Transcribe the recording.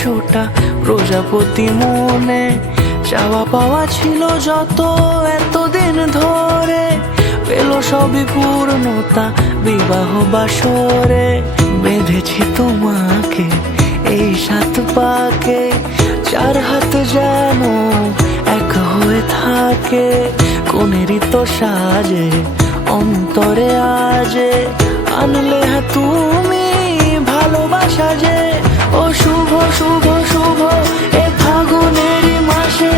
100টা প্রজাপতি মনে। চাওয়া পাওয়া ছিল যত এতদিন ধরে, পেল সবই পূর্ণতা বিবাহ বাসরে। বেঁধেছি তোমাকে এই 7 পাকে, 4 হাত যেন এক হয়ে থাকে। কোনেরই তো সাজে অন্তরে আজে, আনলে হ্যাঁ তুমি ভালোবাসা যে। ও শুভ শুভ শুভ এ ফাগুনেরই মাসে,